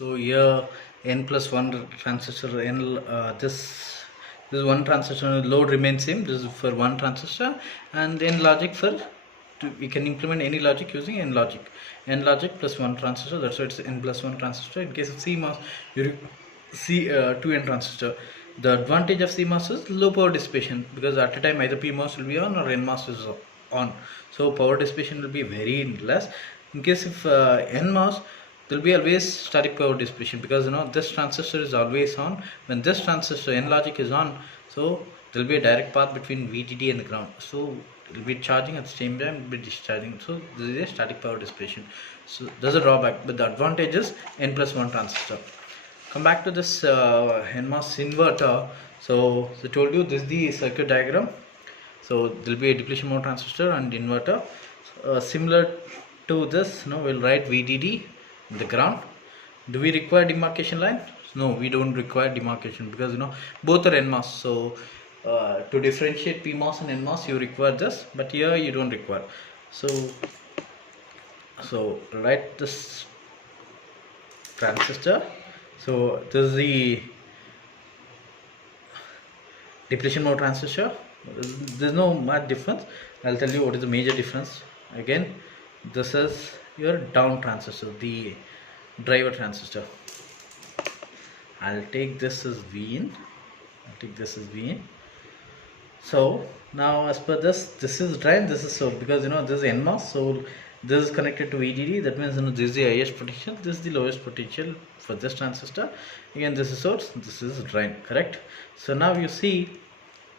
So here n plus 1 transistor, this is one transistor, load remains same. This is for one transistor, and n logic for we can implement any logic using n logic plus one transistor. That's why it's n plus 1 transistor. In case of CMOS, you see 2n transistor. The advantage of CMOS is low power dissipation, because at a time either PMOS will be on or NMOS is on. So power dissipation will be very less. In case of NMOS, there will be always static power dissipation, because this transistor is always on. When this transistor N logic is on, so there will be a direct path between VDD and the ground. So it will be charging at the same time, it will be discharging. So this is a static power dissipation. So there's a drawback, but the advantage is N plus 1 transistor. Come back to this NMOS inverter. So I told you this is the circuit diagram. So there will be a depletion mode transistor and inverter. Similar to this, we'll write VDD in the ground. Do we require demarcation line? No, we don't require demarcation, because both are NMOS. So to differentiate PMOS and NMOS, you require this, but here you don't require. So write this transistor. So this is the depletion mode transistor. There's no much difference. I'll tell you what is the major difference. Again, this is your down transistor, the driver transistor. I'll take this as V in. So now, as per this is drain, this is source, because this is NMOS, so this is connected to VDD. That means this is the highest potential, this is the lowest potential for this transistor. Again, this is source, this is drain, correct? So now you see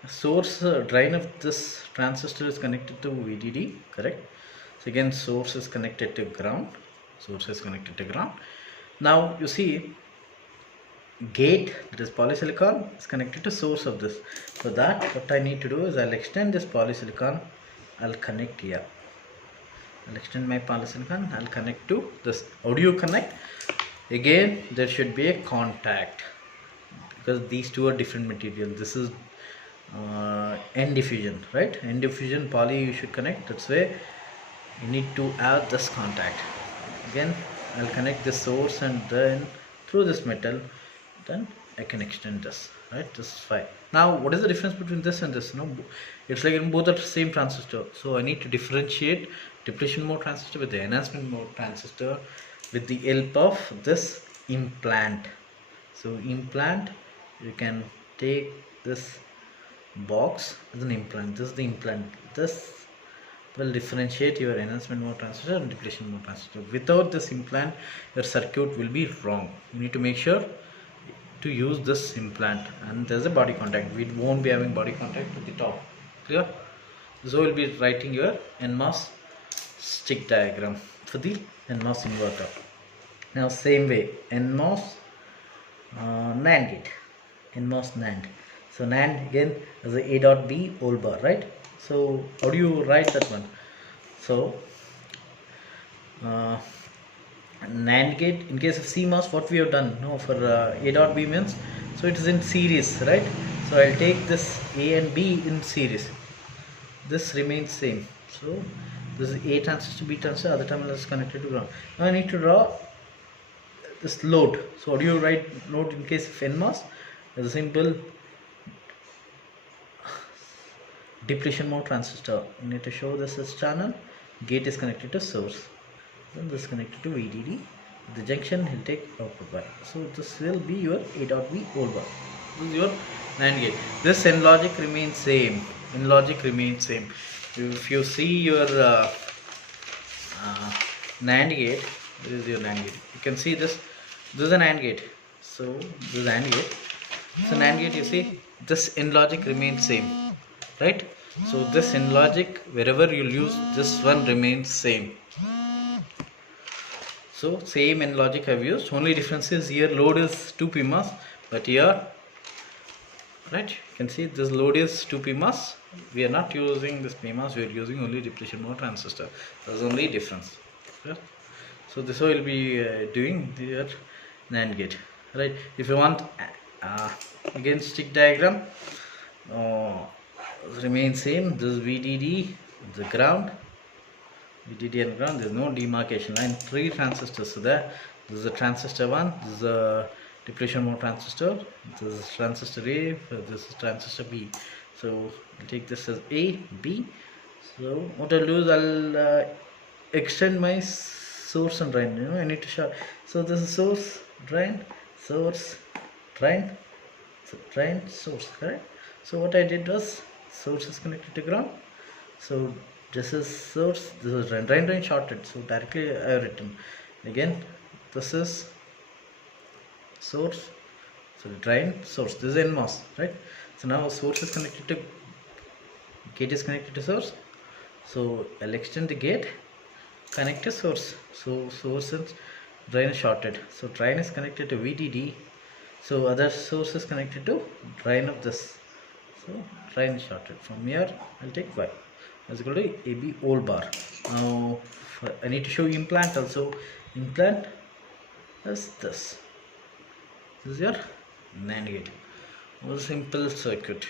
source drain of this transistor is connected to VDD, correct? So again, source is connected to ground. Now you see gate, that is polysilicon, is connected to source of this. For that, what I need to do is I'll extend this polysilicon. I'll connect here. I'll extend my polysilicon. I'll connect to this. How do you connect? Again, there should be a contact, because these two are different materials. This is N diffusion, right? N diffusion poly you should connect. That's why you need to have this contact. Again, I'll connect this source, and then through this metal, then I can extend this, right? This is fine. Now what is the difference between this and this? It's like in both are the same transistor. So I need to differentiate depletion mode transistor with the enhancement mode transistor with the help of this implant. So implant, you can take this box as an implant. This is the implant. This will differentiate your enhancement mode transistor and depletion mode transistor. Without this implant, your circuit will be wrong. You need to make sure to use this implant, and there's a body contact. We won't be having body contact at the top. Clear? So we'll be writing your NMOS stick diagram for the NMOS inverter. Now same way, NMOS NAND gate. NMOS NAND. So NAND again is a dot B whole bar, right? So how do you write that one? So NAND gate, in case of CMOS, what we have done for A dot B means, so it is in series, right? So I'll take this A and B in series. This remains same. So this is A transistor, B transistor, other terminal is connected to ground. Now I need to draw this load. So how do you write load in case of NMOS? As a simple depletion mode transistor. You need to show this as channel. Gate is connected to source. Then this is connected to VDD. The junction will take output bar. So this will be your A dot B whole bar. This is your NAND gate. This N logic remains same. If you see your NAND gate, this is your NAND gate. You can see this. This is an AND gate. So this is AND gate. So NAND gate, you see this N logic remains same, right? So this N logic, wherever you'll use, this one remains same. So same N logic I've used. Only difference is here load is 2 PMOS, but here, right, you can see this load is 2 PMOS. We are not using this PMOS, we are using only depletion mode transistor. That's only difference. Okay? So this will be doing the NAND gate, right? If you want again stick diagram, remains same. This is VDD, the ground, VDD and ground. There is no demarcation line. 3 transistors there. This is a transistor 1, this is a depletion mode transistor, this is transistor A, this is transistor B. So I'll take this as A, B. So what I'll do is I'll extend my source and drain. I need to show. So this is source, drain, source, drain, so drain, source, correct? So what I did was source is connected to ground. So this is source, this is drain, drain shorted. So directly I have written. Again, this is source, so drain, source. This is NMOS, right? So now source is connected to gate is connected to source. So I'll extend the gate, connect to source. So source and drain is shorted. So drain is connected to VDD. So other source is connected to drain of this. So drain is shorted. From here I'll take Y. That's equal to AB whole bar. Now I need to show implant also. Implant is this. This is your NAND gate. A simple circuit.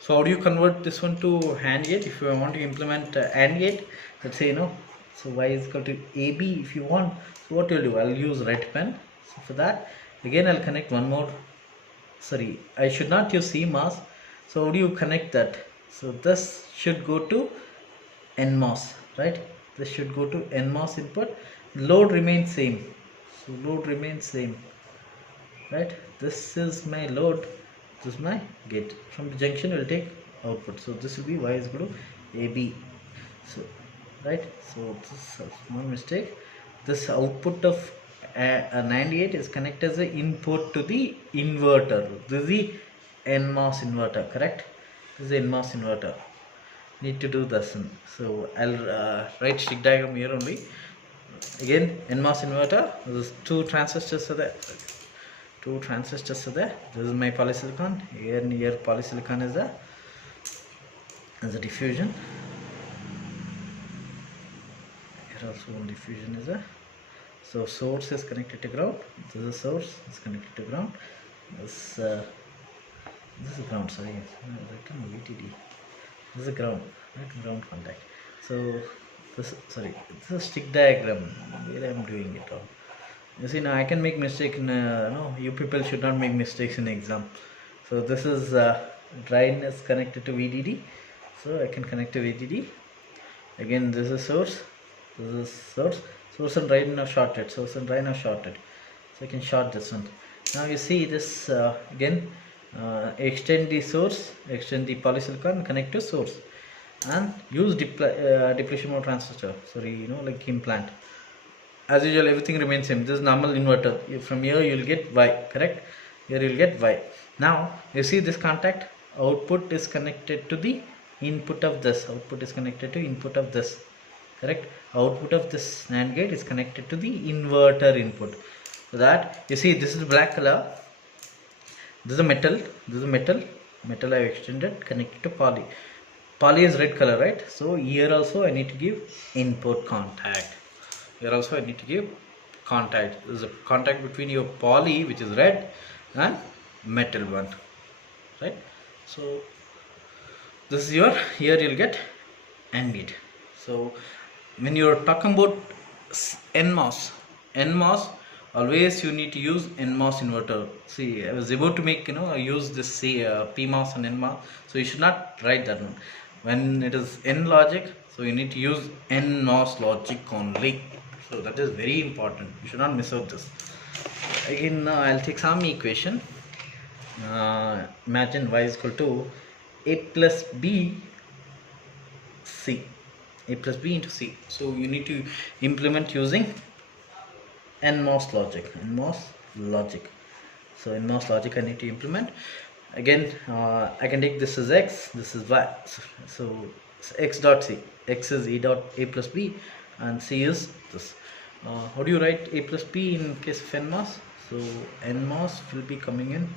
So how do you convert this one to AND gate? If you want to implement AND gate, let's say so Y is equal to AB if you want. So what you'll do, I'll use red pen. So for that, again I'll connect one more. Sorry, I should not use CMOS. So how do you connect that? So this should go to NMOS, right? This should go to NMOS input. Load remains same. So load remains same, right? This is my load, this is my gate. From the junction we'll take output. So this will be Y is equal to AB. So right, so this is a small mistake. This output of a NAND gate is connected as an input to the inverter. This is the NMOS inverter, correct? This is the NMOS inverter. Need to do this one. So I'll write stick diagram here only. Again, NMOS inverter. There's two transistors are there. Two transistors are there. This is my polysilicon. Here polysilicon is there. There's a diffusion. Here also one diffusion is there. So source is connected to ground. This is source is connected to ground. This is ground. Sorry, VTD. This is ground, right? Ground contact. So this is a stick diagram. Where I am doing it all. You see, now I can make mistake in you people should not make mistakes in exam. So this is drain is connected to VDD. So I can connect to VDD. Again, this is source. This is source. Source and drain are shorted. Source and drain are shorted. So I can short this one. Now you see this again. Extend the source, extend the polysilicon, connect to source, and use depletion mode transistor. Sorry, like implant. As usual, everything remains same. This is normal inverter. From here you will get Y, correct? Here you will get Y. Now you see this contact. Output is connected to the input of this. Output is connected to input of this. Correct? Output of this NAND gate is connected to the inverter input. So that you see this is black color. This is a metal. This is a metal. Metal I have extended, connected to poly. Poly is red color, right? So here also I need to give input contact. Here also I need to give contact. There is a contact between your poly, which is red, and metal one, right? So this is your, here you'll get AND gate. So when you're talking about NMOS, always you need to use NMOS inverter. See, I was about to make I use this PMOS and NMOS, so you should not write that one. When it is N logic, so you need to use NMOS logic only. So that is very important. You should not miss out this. Again, I'll take some equation. Imagine Y is equal to A plus B C. A plus B into C. So you need to implement using NMOS logic. NMOS logic. So NMOS logic I need to implement. Again, I can take this as X, this is Y. So X dot C. X is E dot A plus B, and C is this. How do you write A plus B in case of NMOS? So NMOS will be coming in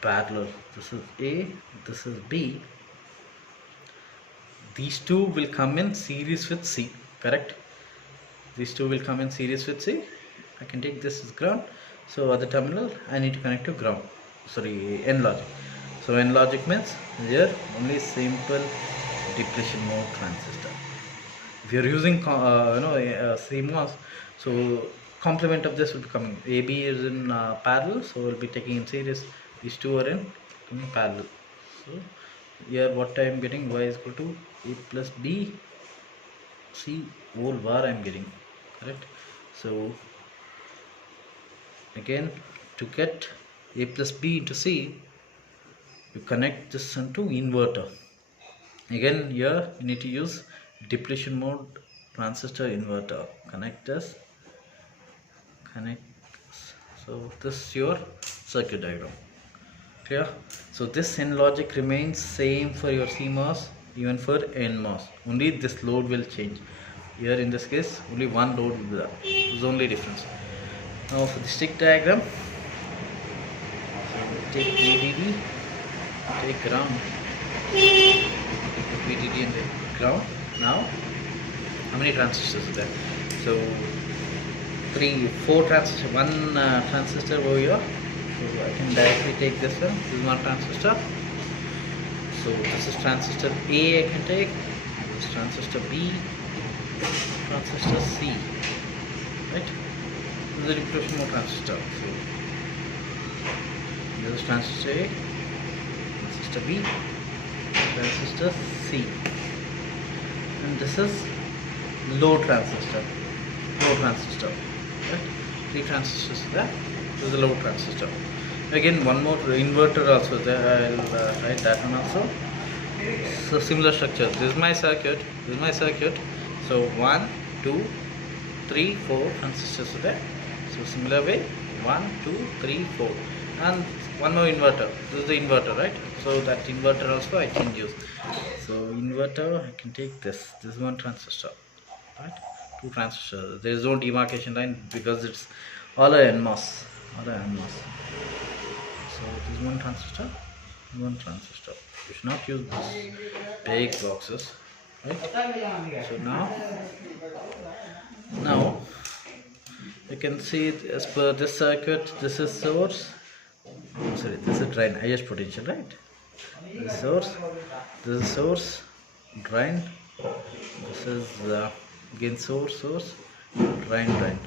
parallel. This is A, this is B. These two will come in series with C, correct? These two will come in series with C. I can take this as ground. So at the terminal I need to connect to ground. Sorry, N logic. So N logic means here only simple depletion mode transistor. If you are using CMOS, so complement of this will be coming. AB is in parallel, so we'll be taking in series. These two are in parallel. So here what I am getting, y is equal to a plus b c whole bar I am getting, correct? So again, to get a plus b into c, you connect this into inverter. Again here you need to use depletion mode transistor inverter. Connect this, connect. So this is your circuit diagram. Clear? So this N logic remains same for your CMOS, even for NMOS. Only this load will change. Here in this case only one load will be there. This is the only difference. Now for the stick diagram, so take VDD, take ground, VDD and the ground. Now how many transistors are there? So 4 transistors, one transistor over here. So I can directly take this one. This is one transistor. So this is transistor A I can take. This is transistor B, transistor C. Right? This is a depletion mode transistor. So this is transistor A, transistor B, transistor C. And this is low transistor. Low transistor. Right? 3 transistors there. This is a low transistor. Again, one more inverter also there. I'll write that one also. So similar structure. This is my circuit. This is my circuit. So 1, 2, 3, 4 transistors are there. So similar way, 1, 2, 3, 4, and one more inverter. This is the inverter, right? So that inverter also I can use. So inverter, I can take this. This is one transistor, right? 2 transistors. There is no demarcation line because it's all a NMOS. All a NMOS. So this is one transistor, one transistor. You should not use these big boxes, right? So now you can see as per this circuit, this is source. Sorry, this is drain, highest potential, right? This is source, drain. This is again source, drain.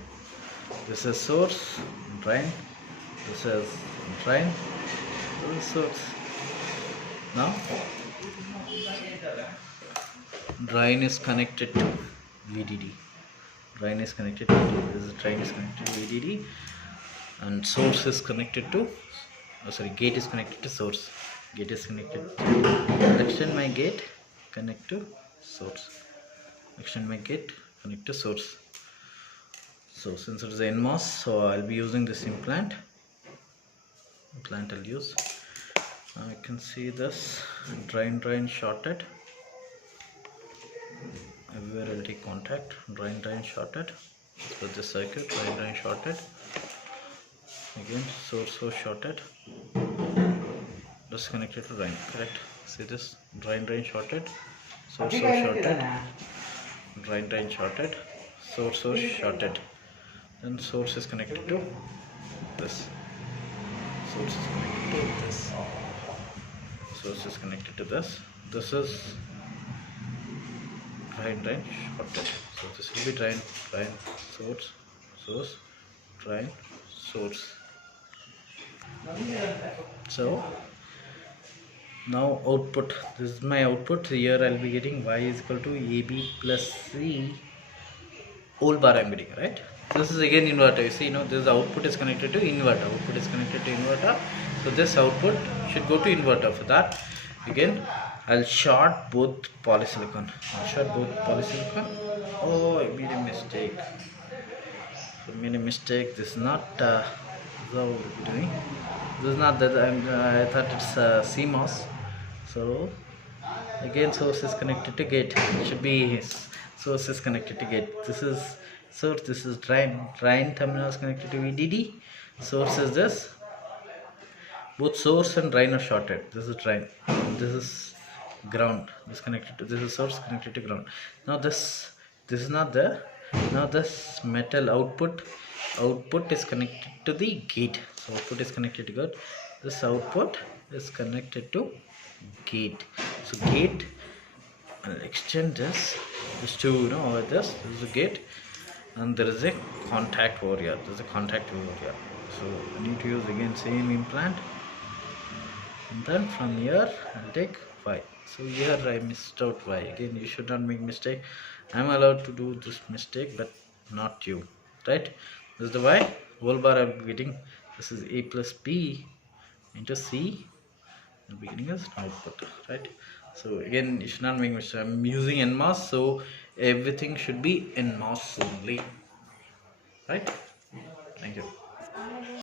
This is source, drain. This is drain. This is source. Now drain is connected to VDD. Drain is connected to VDD. This is drain is connected to VDD, and source is connected to. Gate is connected to source. Gate is connected. Extend my gate, connect to source. Extend my gate, connect to source. So since it is NMOS, so I'll be using this implant. Implant I'll use. Now you can see this drain shorted. Everywhere I'll take contact. Drain shorted. So this circuit, drain shorted. Again source shorted. Just connected to drain. Correct. See this drain shorted. Source shorted. Drain shorted. Source shorted. Then source is connected to this. Source is connected to this. Source is connected to this. This is drain shorted. So this will be drain source, drain source. So now output. This is my output. Here I'll be getting y is equal to AB plus C whole bar I'm getting, right? This is again inverter. You see, this output is connected to inverter. Output is connected to inverter. So this output should go to inverter. For that, again, I'll short both polysilicon. Oh, I made a mistake. This is not how we'll be doing. This is not that. I thought it's CMOS. So again, source is connected to gate. It should be source is connected to gate. This is source. This is drain. Drain terminal is connected to VDD. Source is this. Both source and drain are shorted. This is drain. This is ground. This connected to this is source connected to ground. Now this is not there. Now this metal output is connected to the gate. So output is connected to gate. This output is connected to gate. So gate, I'll extend this to over this. This is the gate, and there is a contact over here. There's a contact over here. So I need to use again same implant, and then from here I'll take Y. So here I missed out Y. Again, you should not make mistake. I'm allowed to do this mistake, but not you, right? This is the Y. Whole bar I'm getting. This is A plus B into C. The beginning is output, right? So again, you should not make mistake. I'm using NMOS, so everything should be NMOS only, right? Thank you.